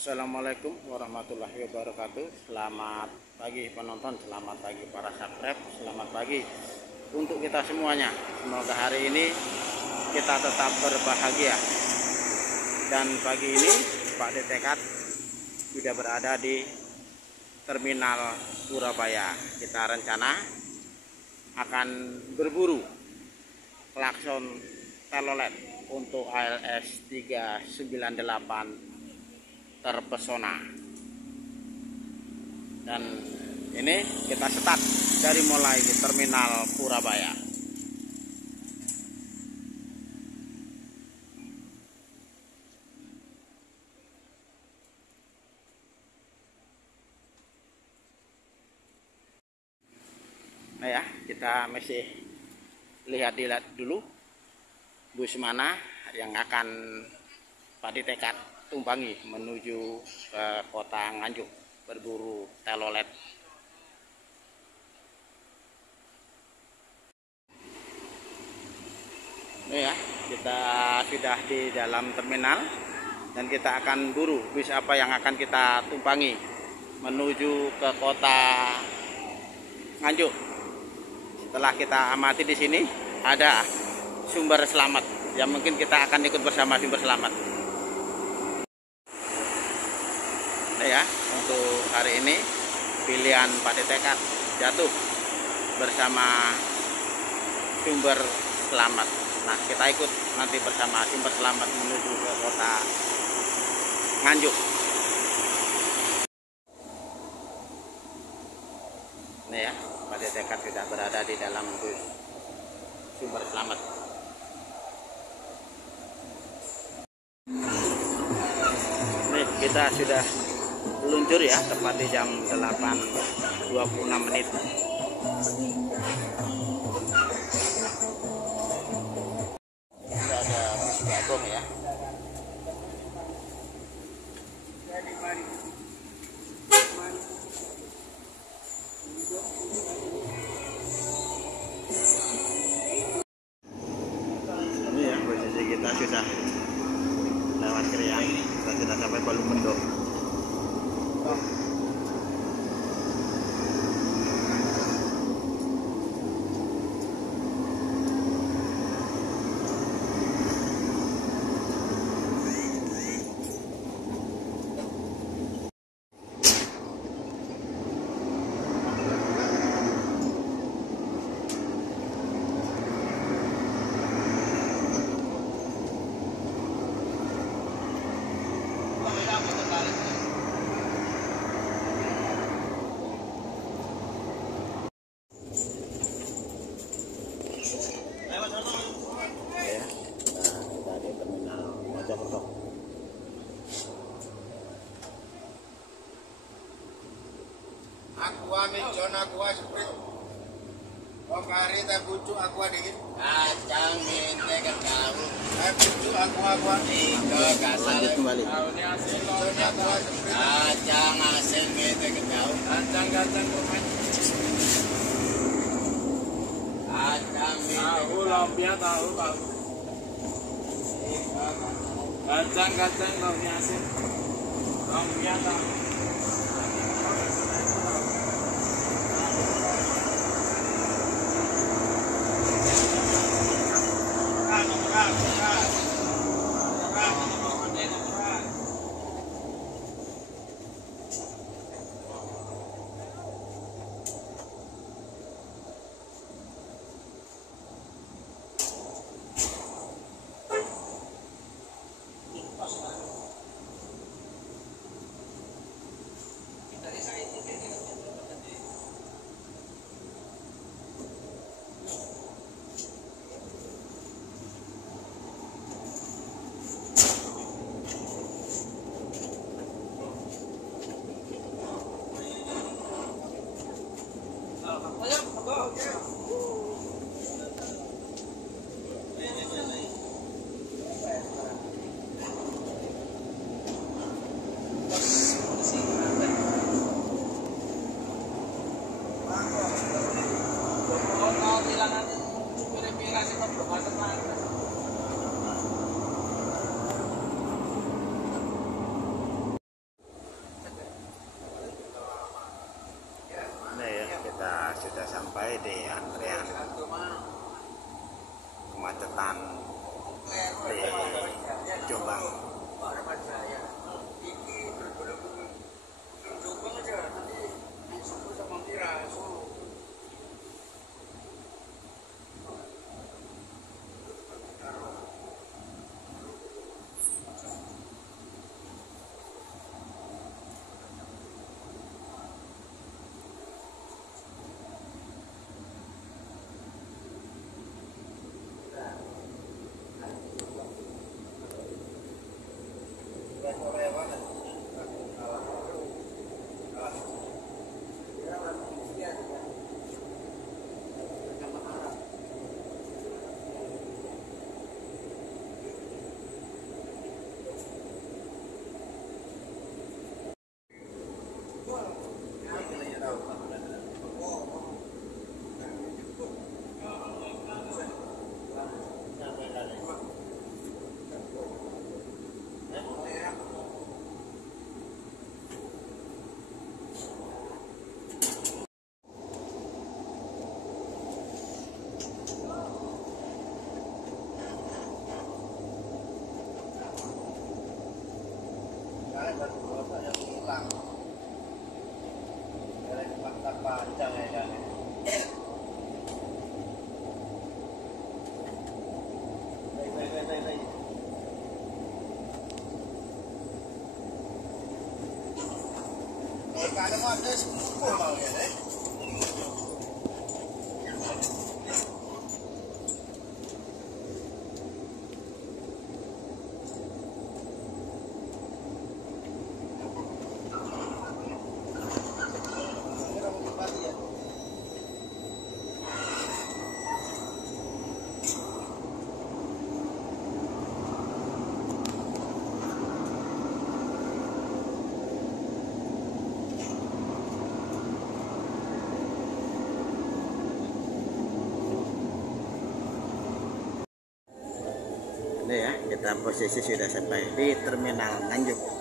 Assalamualaikum warahmatullahi wabarakatuh. Selamat pagi penonton, selamat pagi para subscribe, selamat pagi untuk kita semuanya. Semoga hari ini kita tetap berbahagia. Dan pagi ini Pak Detekat sudah berada di Terminal Surabaya. Kita rencana akan berburu klakson telolet untuk ALS 398 terpesona. Dan ini kita start dari mulai di Terminal Surabaya. Nah ya, kita masih lihat dulu bus mana yang akan Pak Detekat tumpangi menuju ke kota Nganjuk berburu telolet. Ini ya, kita sudah di dalam terminal dan kita akan buru bus apa yang akan kita tumpangi menuju ke kota Nganjuk. Setelah kita amati di sini ada sumber selamat, yang mungkin kita akan ikut bersama sumber selamat. Ya, untuk hari ini pilihan Pak Detekat jatuh bersama sumber selamat. Nah, kita ikut nanti bersama sumber selamat menuju ke kota Nganjuk. Nih ya, Pak Detekat sudah berada di dalam bus sumber selamat. Nih, kita sudah meluncur ya, tepat di jam 8.26 menit. Ini ada bus Bagong ya. Ini ya, posisi kita sudah lewat Krian, kita sudah sampai Balung Mendo. Aqua Mijon, Aqua Sprint. Kari teh bucu Aqua dingin. Kacang mente kacang. Teh bucu Aqua. Tiga Lanjut kembali. Mijon Aqua Sprint. Kacang asin mente kacang. Kacang pemain. Kacang Tahu lumpia tahu. Kacang lumpia asin. Lumpia tahu. di antrean kemacetan di Jombang. Ini ya, kita posisi sudah sampai di Terminal Nganjuk.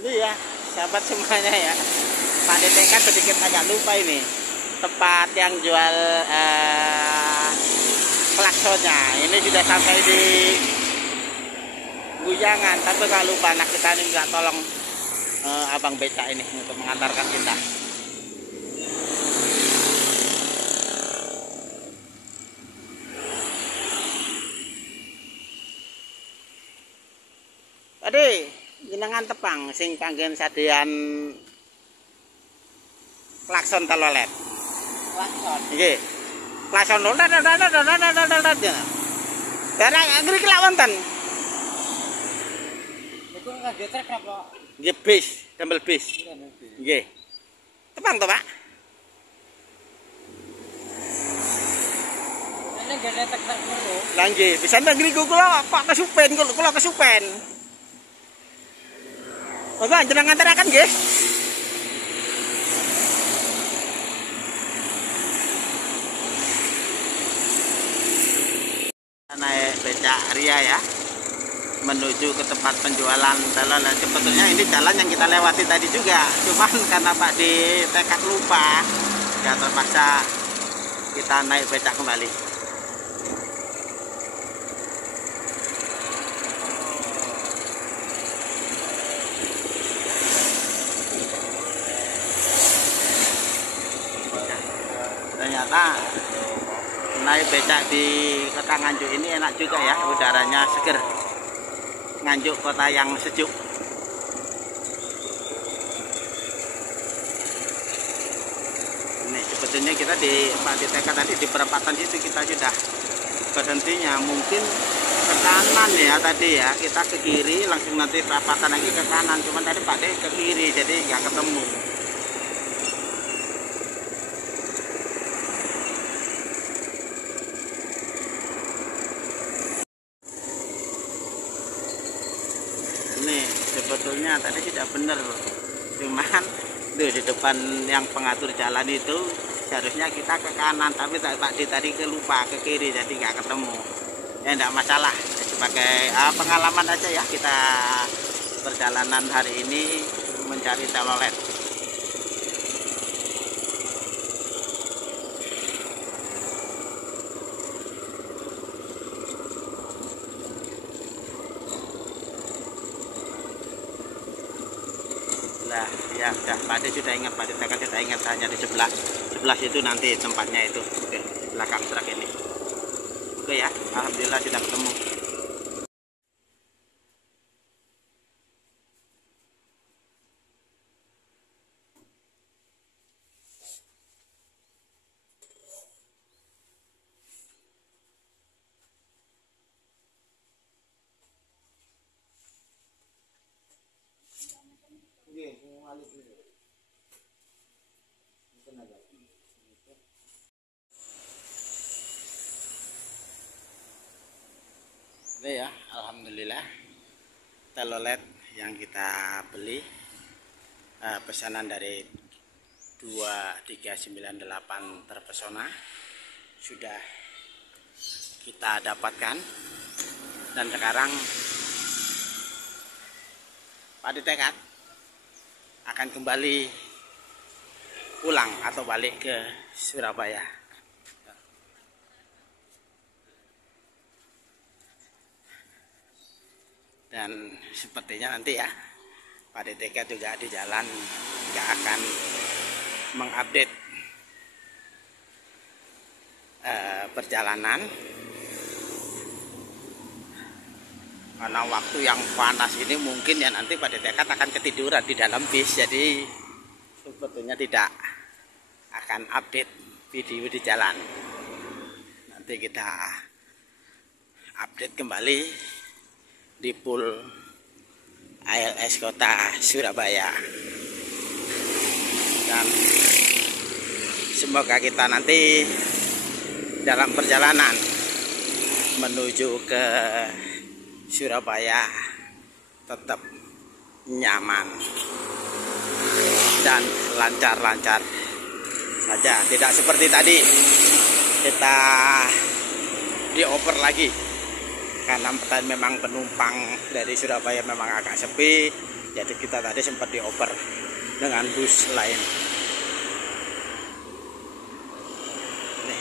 Ini ya, sahabat semuanya ya. Pak DT kan sedikit agak lupa ini tempat yang jual klaksonnya. Ini sudah sampai di Gujangan, tapi nggak lupa. Nah, kita ini nggak tolong abang becak ini untuk mengantarkan kita. Ade, jenengan tepang sing panggen sadean klakson telolet. Klakson. Nggih. Klakson Barang ngriki lak wonten. Itu nggak trek apa? Nggih bis, damel bis. Nggih. Tepang to, Pak? Ini nggak trek dulu. Lah nggih, pisan ngriku kula Pak kesupen, kula kesupen. Bapak jenengan ngantaraken nggih. Naik becak Ria ya, menuju ke tempat penjualan telolet. Nah, sebetulnya ini jalan yang kita lewati tadi juga, cuman karena Pak di tekad lupa, ya terpaksa kita naik becak kembali. Ternyata naik becak di kota Nganjuk ini enak juga ya, udaranya seger. Nganjuk kota yang sejuk. Ini sebetulnya kita di Pak DTK tadi di perempatan itu kita sudah berhentinya mungkin ke kanan ya tadi ya, kita ke kiri langsung nanti perapatan lagi ke kanan, cuman tadi Pak De ke kiri jadi nggak ketemu. Ini sebetulnya tadi tidak benar, cuman di depan yang pengatur jalan itu seharusnya kita ke kanan, tapi Pak D tadi lupa ke kiri jadi nggak ketemu. Ya enggak masalah, sebagai pengalaman aja ya kita perjalanan hari ini mencari telolet. Nah, ya sudah, Pak D sudah ingat, Pak D sudah ingat, hanya di sebelah itu nanti tempatnya itu. Oke, belakang truk ini. Oke ya, alhamdulillah sudah ketemu. Ini ya, alhamdulillah telolet yang kita beli pesanan dari 2398 terpesona sudah kita dapatkan, dan sekarang Pak D tekad akan kembali pulang atau balik ke Surabaya. Dan sepertinya nanti ya Pak DTK juga di jalan nggak akan mengupdate perjalanan, karena waktu yang panas ini mungkin ya nanti Pak DTK akan ketiduran di dalam bis, jadi sepertinya tidak akan update video di jalan. Nanti kita update kembali di pool ALS Kota Surabaya, dan semoga kita nanti dalam perjalanan menuju ke Surabaya tetap nyaman dan lancar-lancar saja, tidak seperti tadi kita dioper lagi. Karena memang penumpang dari Surabaya memang agak sepi, jadi kita tadi sempat dioper dengan bus lain. Nih,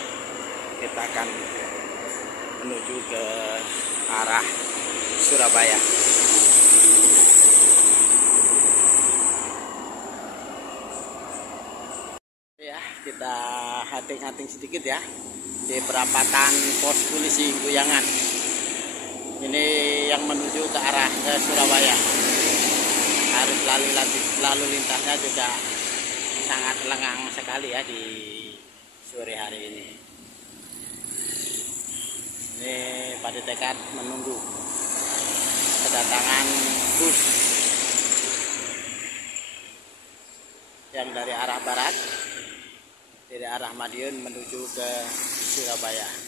kita akan menuju ke arah Surabaya. Ya, kita hunting-hunting sedikit ya di perapatan pos polisi Guyangan. Ini yang menuju ke arah ke Surabaya. Arus lalu lintasnya juga sangat lengang sekali ya di sore hari ini. Ini Pak D tekad menunggu kedatangan bus yang dari arah barat, dari arah Madiun menuju ke Surabaya.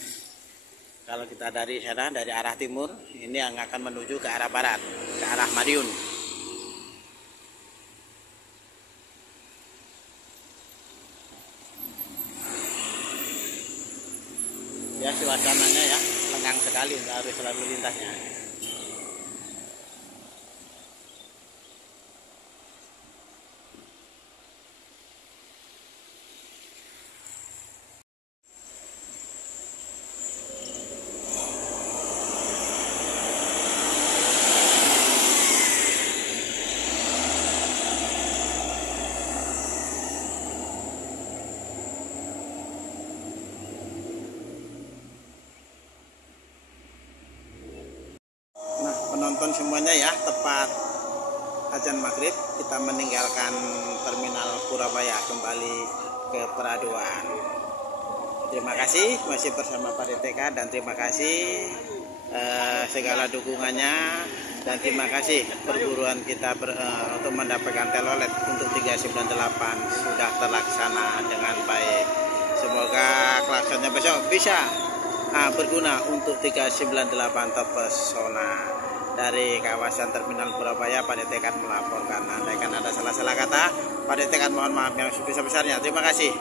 Kalau kita dari sana, dari arah timur, ini yang akan menuju ke arah barat, ke arah Madiun. Ya, suasananya ya lengang sekali untuk arus lalu lintasnya. Penonton semuanya ya, tepat azan maghrib kita meninggalkan terminal Surabaya kembali ke Peraduan. Terima kasih masih bersama Pak DTK dan terima kasih segala dukungannya dan terima kasih perburuan kita untuk mendapatkan telolet untuk 398 sudah terlaksana dengan baik. Semoga klaksonnya besok bisa berguna untuk 398 terpesona. Dari kawasan Terminal Purabaya, Pak DTK melaporkan. Andaikan ada salah-salah kata, Pak DTK mohon maaf yang sebesar-besarnya. Terima kasih.